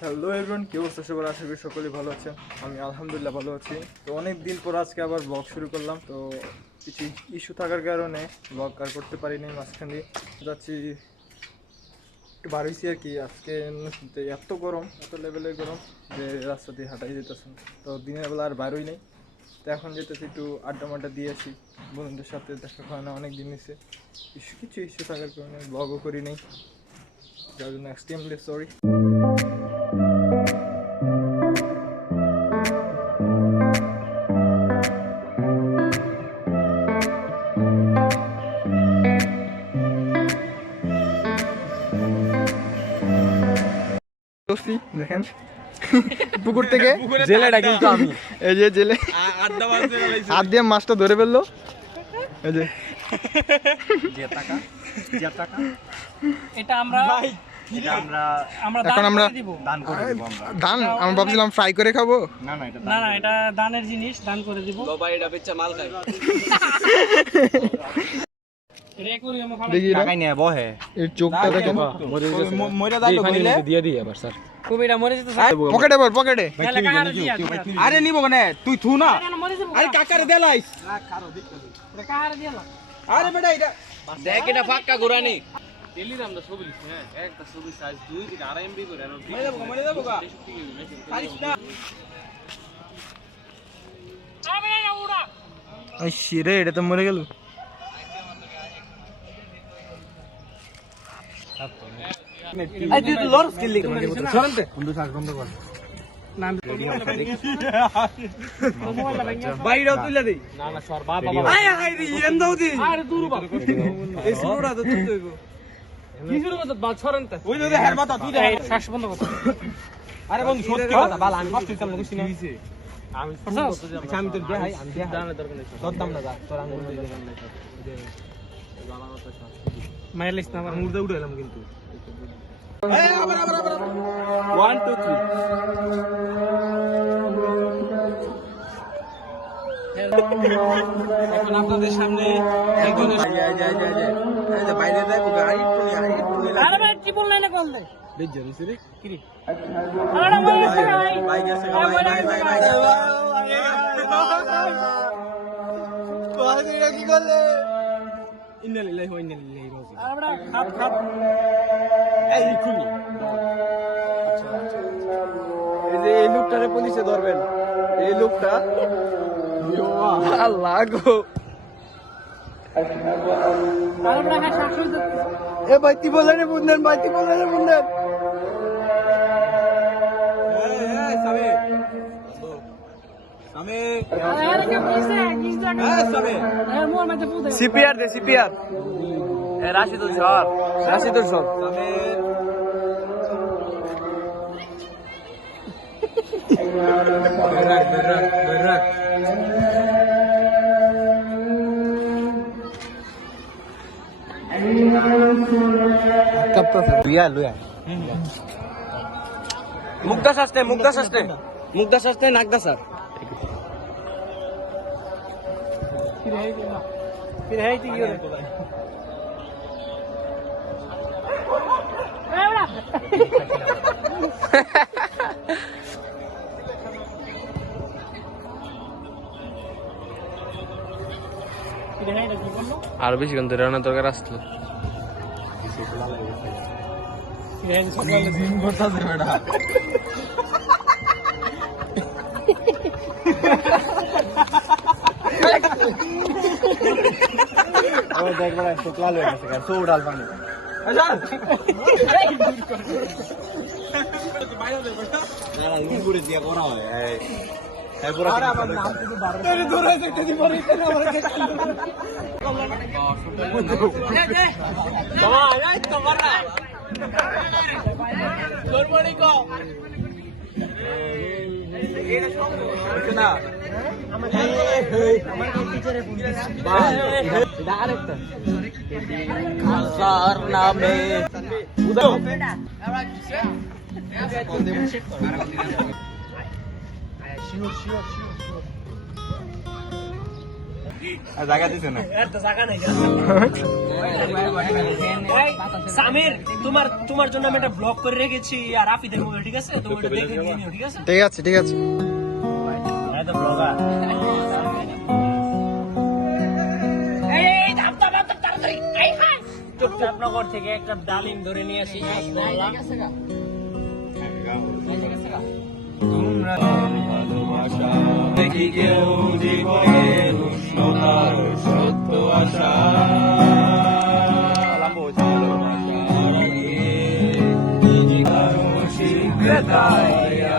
Hello everyone, কি অবস্থা সবার? আশা করি সকলেই ভালো আছেন। আমি আলহামদুলিল্লাহ ভালো আছি। তো অনেক দিন পর আজকে আবার ব্লগ শুরু করলাম। তো কিছু ইস্যু থাকার কারণে ব্লগ আর করতে পারিনি। মাঝখানে যাচ্ছি একটু বার হয়েছি আর কি। আজকে এত গরম, এত লেভেলের গরম যে রাস্তা দিয়ে হাঁটাই যেতেছে না। তো দিনের বেলা আর বারোই নেই। তো এখন যেতেছি একটু আড্ডা মাড্ডা দিয়ে আসি, বন্ধুদের সাথে দেখা হয় না অনেক দিন নিচে। কিছু ইস্যু থাকার কারণে ব্লগও করি নেই, যার জন্য এক্সট্রিমলি সরি। দেখেন পুকুর থেকে জেলেটা কিন্তু আমি, এই যে জেলে হাত দিয়ে মাছটা ধরে ফেললো। এই যে এখন আমরা ধান আমরা ভাবছিলাম ফ্রাই করে খাবো। না এটা দানের জিনিস, দান করে দিব। দেখি এর চোখটা দেখেন। পকেটে বল, পকেটে। আরে নিব না তুই থু না। আরে কাকারে দেলাইস। আরে বেটা এটা দেখ, এটা ফাক্কা গোরানি টেলিগ্রাম দা ছবি লিখছে। হ্যাঁ একটা ছবি সাইজ 2 থেকে 2.5 এমবি করে। আর মরে যাবো গা পারিস না। আই শিরে, এটা তো মরে গেল। আই তুই লর স্কিল লিখ সরনতে বন্ধু শাক বন্ধ কর নাম বাইরে তুইলা দেই। না না সর বাবা আয় আয় রে এন দাও দি। আরে দূর বাবা এই শুরুটা তো তুই কইবো কি শুরু করছ বাল সরনতে। ওই যে হের মাথা তুই দে শ্বাস বন্ধ কর। আরে বন্ধু সত্যি কথা বাল আমি ফাস্ট হইতাম না বুঝছিস না। আমি আমি তো দেখাই, আমি দেখাই দানা দরকার নাই তোর দাম না যা তোর আঙ্গুল দিয়ে দরকার নাই যে বালা কথা শ্বাস মাইলিস না আমার মুর্দা উড়াইলাম কিন্তু। এই আবার 1 2 3 এখন আপনাদের সামনে একজন এই যে বাইরে যাইবো গাড়ি টুনি আরে ভাই কি বললাই না কল দে বেজ জরিস রে কি রে। আরে ভাই গেছে ভাই ভাই গেছে ভাই কোয়ালে কি করলে ইন্না লিল্লাহি ওয়া ইন্না ইলাইহি রাজিউন। আরে বড় খাপ এই খুনি এই যে এই লোকটারে পুলিশে ধরবেন। এই লোকটা আল্লাহ গো। আরে বড় না শ্বাস হইছে। এ ভাই তুই বলে রে বুনদেন, ভাই তুই বলে রে বুনদেন। এই সাবে সামে আরে কে কইছে কি জায়গা। এই সাবে আরে মোর মধ্যে পুদে সিপিআর দে সিপিআর। এ রাশিদুল সর সামে বেরাক কাপটা লুয়া মুগদা শাস্তে নাগদা স্যার। फिर है कि ये ए बड़ा फिर है কি বললো আর বেশি কোন ধরে দরকার আসলো। फिर है সকালে দিন করতেছে বেটা। ও দেখ বড় শুকলা লয়ে গেছে আর সো ডাল পানি। আচ্ছা না ইন করে দিয়া করা হয়। এই পুরো আরে আমার নাম শুধু বারবার তোরে ধরে যেতে দি পরে এটা আমার কাছে বাবা এই তোমার না জোরবড়ি কো এটা সব না আমার টিচারে ফোন দিছে বাস এটা আরেকটা খাসার নামে উদাও জায়গা দিছে না সামির তোমার জন্য আমি একটা ব্লগ করে রেখেছি আর আফিদের মোবাইল, ঠিক আছে? তুমি ওটা দেখে নিয়ে নিও, ঠিক আছে? ঠিক আছে ঠিক আছে। চুপচাপনগর থেকে একটা ডালিম ধরে নিয়ে আসি। দেখি কেউ জীবনের উষ্ণতার সত্য আশা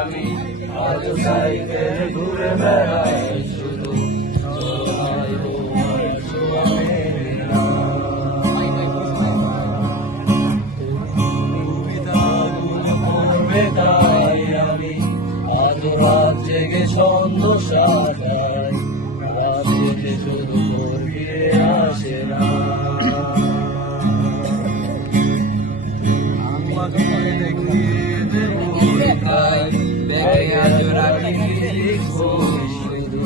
আমি আজ সাইকেল ঘুরে বেড়াই শুধু আমি আজ রাত জেগে ছন্দ সাজাই, রাত জেগে শুধু ফিরে আসে না। আমাকে দেখিয়ে দেবো তাই ব্যাগে আজ রাখি লিখবো শুধু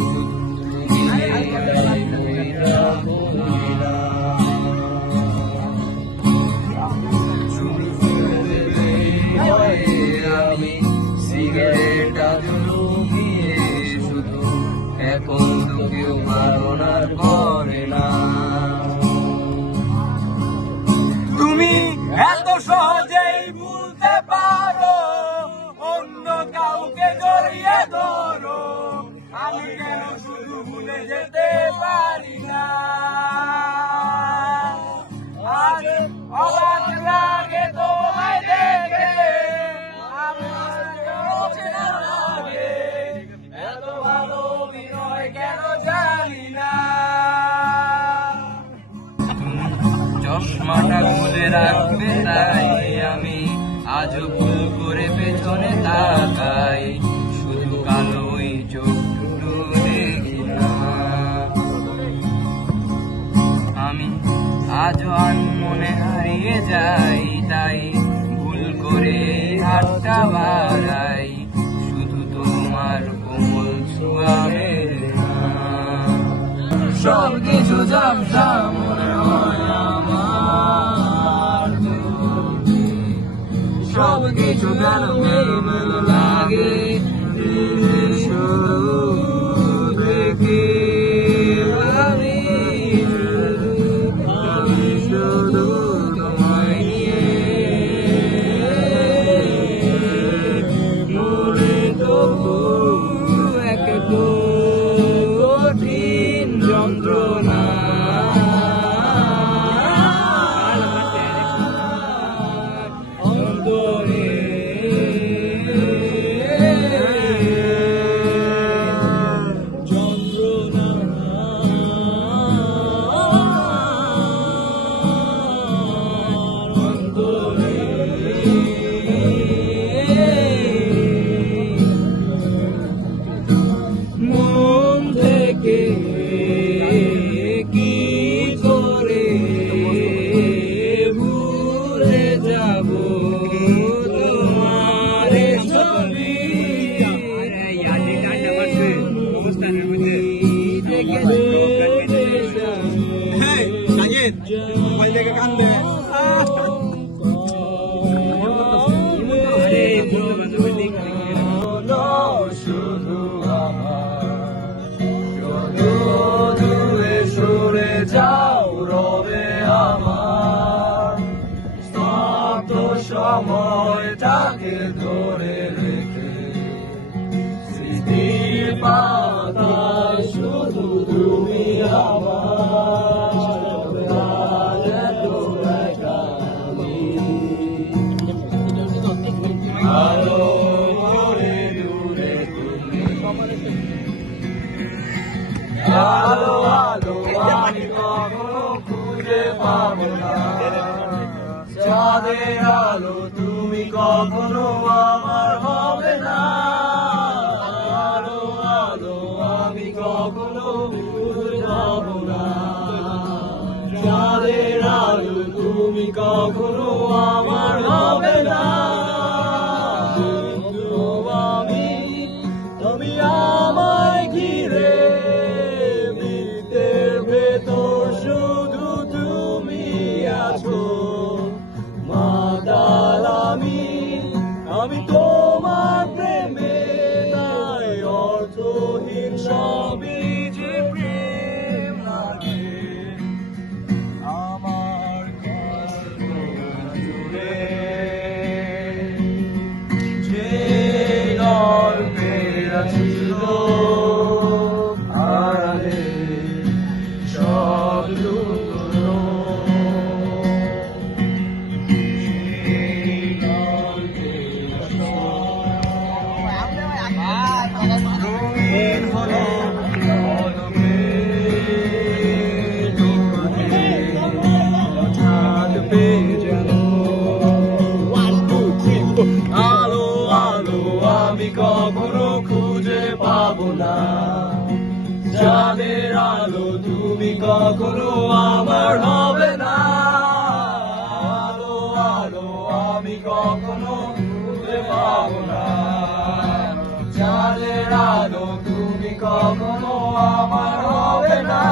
আমি সিগারেট লুকিয়ে শুধু এখন তো কেউ ধারণা করে না। তুমি এত সহজেই ভুলতে পারো, অন্য কাউকে জড়িয়ে ধরো, আমি কেন শুধু ভুলে যেতে পারি না। আজ অবাক লাগে তোমায় দেখে, আমার অচেনা লাগে, এত ভালো অভিনয় কেন জানি না। চশমাটা খুলে রাখবে তাই আমি আজও ভুল করে পেছনে তাকাই, শুধু কালোই চোখ দুটো দেখি না। আমি আজও আনমনে হারিয়ে যাই, তাই ভুল করে হাতটা বাড়াই, শুধু তোমার কোমল ছোঁয়া মেলে না। সব কিছু ঝাপসা মনে হয় আমার, সব কিছু কেন মেলো লাগে শুরু থেকে। আমি শুধু তোমায় নিয়ে মনে তবু এক কঠিন যন্ত্রণা। অন্তরে মন থেকে কি করে ভুলে যাব তোমার ছবি। শুধু দূরে সরে যাও রবে আমার, স্তব্ধ সময়টাকে ধরে রেখে স্মৃতির পাতায় শুধু তুমি আমার। আজ এত একা আমি, আলো করে দূরে তুমি, আলো আলো আমি কখনো খুঁজে পাবো না। চাঁদের আলো তুমি কখনো আমার হবে না। আলো আলো আমি কখনো খুঁজে পাবো না। চাঁদের আলো তুমি কখনো আমার হবে না। আমি আমায় ঘিরে মিথ্যে কদমে তোমাকে থাকবে যেন আলো আলো আমি কখনো খুঁজে পাবো না চাঁদের আলো তুমি কখনো আমার হবে না আলো আলো আমি কখনো খুঁজে পাবো না চাঁদের আলো তুমি কখনো আমার হবে না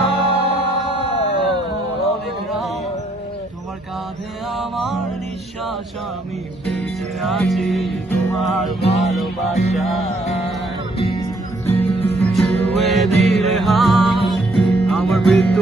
তোমার কাঁধে আমার নিঃশ্বাস আমি বেঁচে আছি তোমার ভালোবাসা ছুঁয়ে দিলে হাত আমার বৃদ্ধ